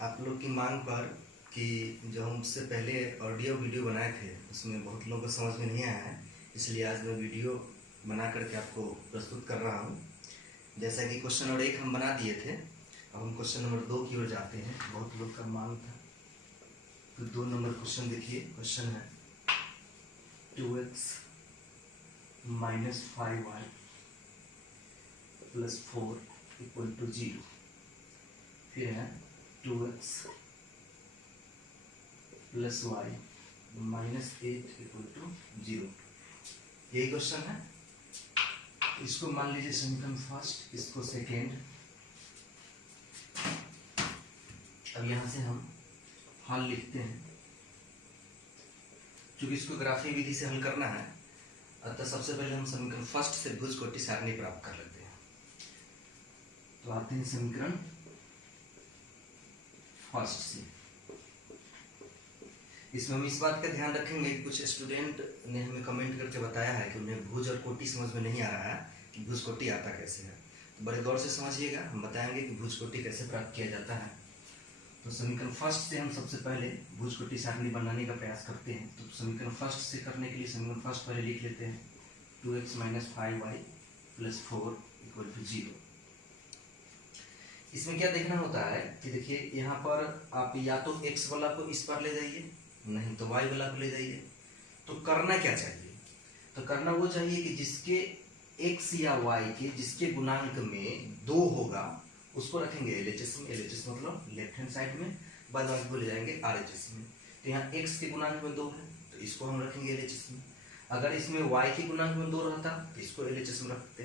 आप लोग की मांग पर कि जो हम उससे पहले ऑडियो वीडियो बनाए थे उसमें बहुत लोगों को समझ में नहीं आया है, इसलिए आज मैं वीडियो बना करके आपको प्रस्तुत कर रहा हूँ। जैसा कि क्वेश्चन नंबर 1 हम बना दिए थे, अब हम क्वेश्चन नंबर 2 की ओर जाते हैं। बहुत लोग का मांग था, तो 2 नंबर क्वेश्चन देखिए। क्वेश्चन है 2x - 5y + 4 = 0। फिर है 2x + y - 8 = 0। यही क्वेश्चन है। इसको मान लीजिए समीकरण फर्स्ट, इसको सेकेंड। अब यहां से हम हल लिखते हैं। क्योंकि इसको ग्राफीय विधि से हल करना है, अतः सबसे पहले हम समीकरण फर्स्ट से भुजकोटि सारणी प्राप्त कर लेते हैं। तो आते हैं समीकरण फर्स्ट से। इसमें हम इस बात का ध्यान रखेंगे कि कुछ स्टूडेंट ने हमें कमेंट करके बताया है कि उन्हें भुज और कोटि समझ में नहीं आ रहा है कि भुज कोटि आता कैसे है। तो बड़े गौर से समझिएगा, हम बताएंगे कि भुज कोटि कैसे प्राप्त किया जाता है। तो समीकरण फर्स्ट से हम सबसे पहले भुज कोटि सारणी बनाने का प्रयास करते हैं। तो समीकरण फर्स्ट से करने के लिए समीकरण फर्स्ट पहले लिख लेते हैं। 2x - 5y + 4 = 0। इसमें क्या देखना होता है कि देखिए यहाँ पर आप या तो x वाला को इस पर ले जाइए, नहीं तो y वाला को ले जाइए। तो करना क्या चाहिए? तो करना वो चाहिए कि जिसके x या y के जिसके गुणांक में 2 होगा उसको रखेंगे LHS में। LHS मतलब लेफ्ट हैंड साइड में, बाद बाकी को ले जाएंगे RHS में। तो यहाँ x के गुणांक में 2 है तो इसको हम रखेंगे LHS में। अगर इसमें y के गुणांक में 2 रहता तो इसको LHS में रखते।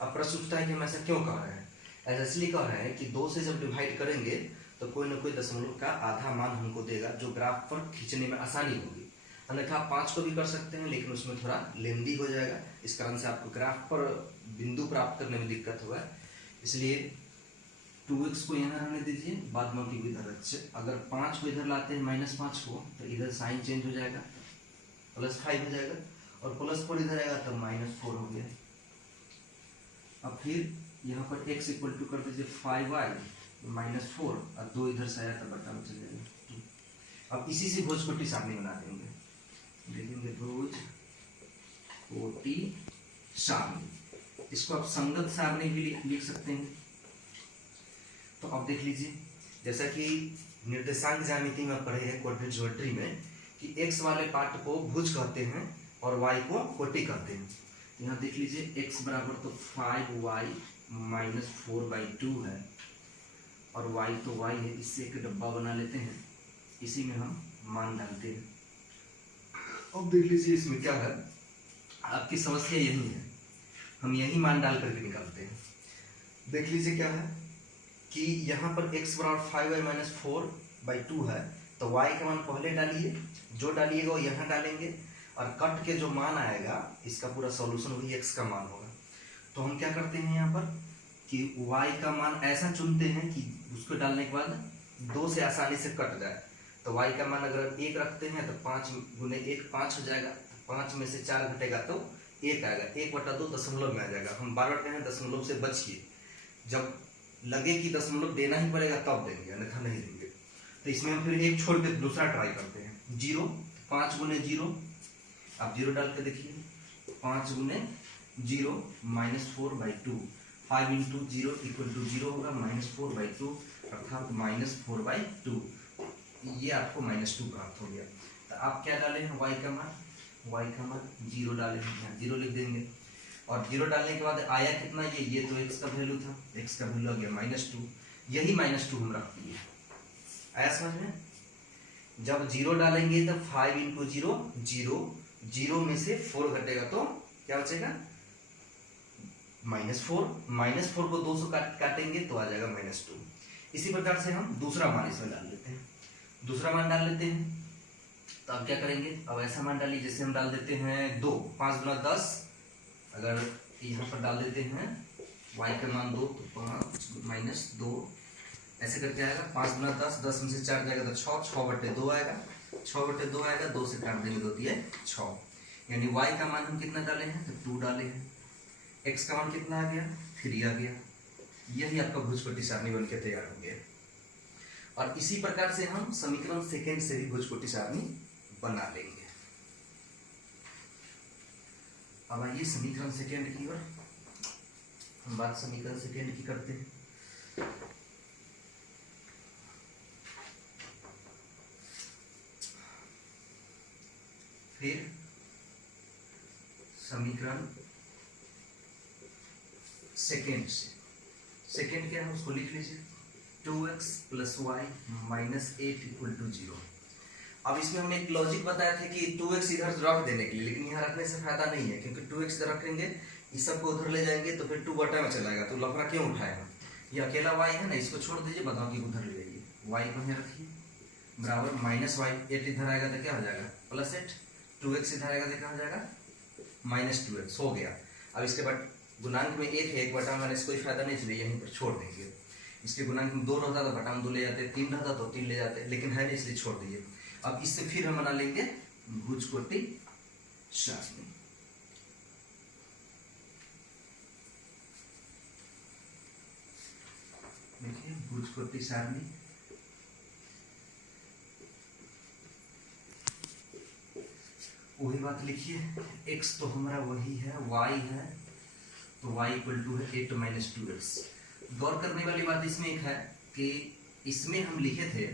अब प्रश्न उठता है कि हम ऐसा क्यों कह रहे हैं? ऐसा इसलिए कह रहे हैं कि 2 से जब डिवाइड करेंगे तो कोई ना कोई दशमलव का आधा मान हमको देगा, जो ग्राफ पर खींचने में आसानी होगी। अन्यथा आप 5 को भी कर सकते हैं, लेकिन उसमें थोड़ा लेंदी हो जाएगा। इस कारण से आपको ग्राफ पर बिंदु प्राप्त करने में दिक्कत होगा। इसलिए 2x को यहाँ रहने दीजिए, बाद बाकी को इधर रखिए। अगर 5 को इधर लाते हैं -5 को, तो इधर साइन चेंज हो जाएगा, +5 हो जाएगा, और +4 इधर आएगा तो -4 हो गया। अब फिर यहाँ पर x = कर दीजिए 5y - 4, और 2 इधर से आया तो बटा में चले जाएगा। अब इसी से भुज कोटि सारणी बना देंगे। लिखेंगे भुज कोटि सारणी। इसको आप संगत सारणी भी लिख सकते हैं। तो अब देख लीजिए, जैसा कि निर्देशांक ज्यामिति में पढ़े हैं क्वाड्रेंट ज्योमेट्री में, कि x वाले पार्ट को भुज कहते हैं और y को कोटि कहते हैं। यहाँ देख लीजिए x बराबर तो 5y - 4/2 है, और y तो y है। इससे एक डब्बा बना लेते हैं, इसी में हम मान डालते हैं। अब देख लीजिए इसमें क्या है, आपकी समस्या यही है, हम यही मान डाल करके निकालते हैं। देख लीजिए क्या है कि यहाँ पर x बराबर 5y - 4/2 है, तो y का मान पहले डालिए, जो डालिएगा वो यहाँ डालेंगे, और कट के जो मान आएगा इसका पूरा सॉल्यूशन वही x का मान होगा। तो हम क्या करते हैं यहाँ पर कि y का मान ऐसा चुनते हैं कि उसको डालने के बाद 2 से आसानी से कट जाए। तो y का मान अगर 1 रखते हैं तो 5 × 1 5 हो जाएगा। 5 में से 4 घटेगा तो 1 आएगा। 1/2 दशमलव में आ जाएगा। हम बार बार कहें दशमलव से बचिए, जब लगे कि दशमलव देना ही पड़ेगा तब देंगे, अन्यथा नहीं देंगे। तो इसमें हम फिर एक छोड़ के दूसरा ट्राई करते हैं। 0 5 × 0, आप 0 डाल के देखिए। 5 × 0 -4/2, 5 × 0 = 0 होगा, -4/2 अर्थात -4/2। ये आपको -2 प्राप्त हो गया। तो आप क्या डाले हैं? y का मान 0 डाले हैं, यहाँ 0 लिख देंगे। और 0 डालने के बाद आया कितना? ये तो x का वैल्यू था, x का वैल्यू आ गया -2। यही -2 हम रख दिए। आया समझ में? जब 0 डालेंगे तो 5 × 0 0, 0 में से 4 घटेगा तो क्या बचेगा? -4। -4 को 2 से काटेंगे तो आ जाएगा -2। इसी प्रकार से हम दूसरा मान इसमें डाल लेते हैं। दूसरा मान डाल लेते हैं, तो अब क्या करेंगे? अब ऐसा मान डालिए जैसे हम डाल देते हैं 2, 5 × 10। अगर यहाँ पर डाल देते हैं y का मान 2, तो 5 - 2 ऐसे करके आएगा। 5 × 10, 10 में से 4 जाएगा तो 6, 6/2 आएगा। 6/2 आएगा, 2 से काट देंगे, 2 × 6। यानी y का मान हम कितना डाले हैं? तो 2 डाले हैं। x का मान कितना आ गया? 3 आ गया। यही आपका भुज कोटि सारणी बन के तैयार हो गया। और इसी प्रकार से हम समीकरण सेकेंड से भी भुजकोटी सारणी बना लेंगे। अब आइए समीकरण सेकेंड की ओर, हम बात समीकरण सेकेंड की करते हैं। फिर समीकरण सेकेंड से, सेकेंड क्या है उसको लिख लीजिए, 2x plus Y minus 8 equal to 0। अब इसमें हमने एक लॉजिक बताया था कि 2x इधर रख देने के लिए, लेकिन यहाँ रखने से फायदा नहीं है, क्योंकि 2x इधर रखेंगे इस सबको उधर ले जाएंगे तो फिर 2 बटा में चलाएगा, तो लफड़ा क्यों उठाएगा। ये अकेला y है ना, इसको छोड़ दीजिए, बताओ कि उधर ले जाइए, y को यहाँ रखिए बराबर माइनस वाई, 8 इधर आएगा तो क्या हो जाएगा प्लस 8, 2x इधर आएगा तो क्या हो जाएगा माइनस 2x हो गया। अब इसके बाद गुणांक में 1 है, 1 बटा में इसकोई फायदा नहीं, इसलिए यहीं पर छोड़ देंगे। इसके गुणांक में 2 रहता तो बटा में 2 ले जाते, 3 रहता तो 3 ले जाते, लेकिन है नहीं इसलिए छोड़ दिए। अब इससे फिर हम बना लेंगे भुजकोटी सारणी। देखिए भुजकोटी सारणी, वही बात लिखिए, x तो हमारा वही है, y है तो y इक्वल टू है 8 माइनस 2x। गौर करने वाली बात इसमें एक है कि इसमें हम लिखे थे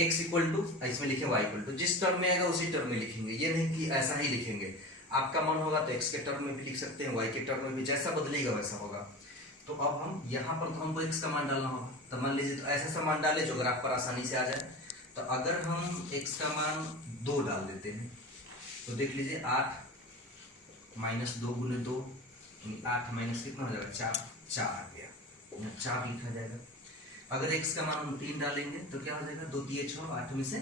x इक्वल टू, इसमें लिखे y इक्वल टू, जिस टर्म में आएगा उसी टर्म में लिखेंगे, ये नहीं कि ऐसा ही लिखेंगे। आपका मन होगा तो x के टर्म में भी लिख सकते हैं, y के टर्म में भी, जैसा बदलेगा वैसा होगा। तो अब हम यहाँ पर तो हमको x का मान डालना होगा, तो मान लीजिए तो ऐसा मान डाले जो ग्राफ पर आसानी से आ जाए। तो अगर हम x का मान 2 डाल देते हैं तो देख लीजिए 8 माइनस 2 गुने 2, 8 माइनस कितना हो जाएगा 4, 4 आ गया, यहाँ 4 लिखा जाएगा। अगर x का मान हम 3 डालेंगे तो क्या हो जाएगा 2 3 6, 8 में से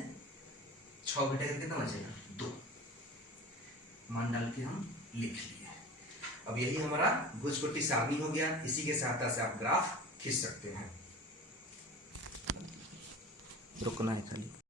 6 घटेगा कितना बचेगा 2, मान डाल के हम लिख लिए। अब यही हमारा भुजकोटी सारणी हो गया, इसी के सहायता से आप ग्राफ खींच सकते हैं। रुकना है खाली।